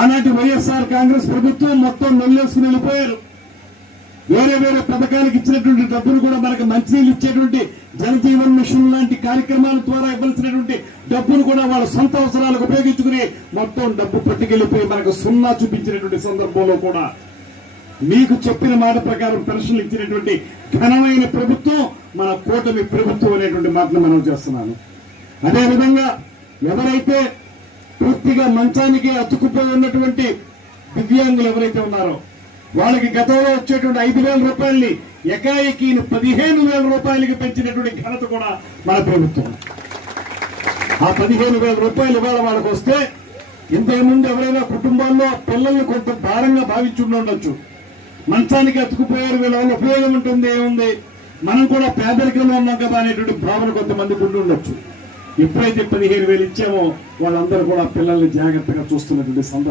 ఆనాటి వైఎస్ఆర్ కాంగ్రెస్ ప్రభుత్వం మొత్తం నొల్లేసుకుని వెళ్ళిపోయారు. వేరే వేరే పథకాలకు ఇచ్చినటువంటి డబ్బులు కూడా మనకు మంచినీళ్ళు ఇచ్చేటువంటి జనజీవన్ మిషన్ లాంటి కార్యక్రమాల ద్వారా ఇవ్వాల్సినటువంటి డబ్బులు కూడా వాళ్ళ సొంత అవసరాలకు ఉపయోగించుకుని మొత్తం డబ్బు పట్టుకెళ్లిపోయి మనకు సున్నా చూపించినటువంటి సందర్భంలో కూడా మీకు చెప్పిన మాట ప్రకారం పెన్షన్లు ఇచ్చినటువంటి ఘనమైన ప్రభుత్వం మన కూటమి ప్రభుత్వం అనేటువంటి మాటను మనం చేస్తున్నాను. అదేవిధంగా ఎవరైతే పూర్తిగా మంచానికి అతుక్కుపోయి ఉన్నటువంటి దివ్యాంగులు ఎవరైతే ఉన్నారో వాళ్ళకి గతంలో వచ్చేటువంటి 5,000 రూపాయలని ఎకాయికి 15,000 రూపాయలకి పెంచినటువంటి ఘనత కూడా మన ప్రభుత్వం. ఆ 15,000 రూపాయలు ఇవాళ వాళ్ళకి వస్తే ఇంతకుముందు ఎవరైనా కుటుంబాల్లో పిల్లల్ని కొంత భారంగా భావించుండొచ్చు. మంచానికి అతుకుపోయారు, వీళ్ళ వల్ల ఉపయోగం ఉంటుంది, ఏముంది, మనం కూడా పేదరికంలో ఉన్నాం కదా అనేటువంటి భావన కొంతమందికి ఉండొచ్చు. ఎప్పుడైతే 15,000 ఇచ్చామో వాళ్ళందరూ కూడా పిల్లల్ని జాగ్రత్తగా చూస్తున్నటువంటి సందర్భం.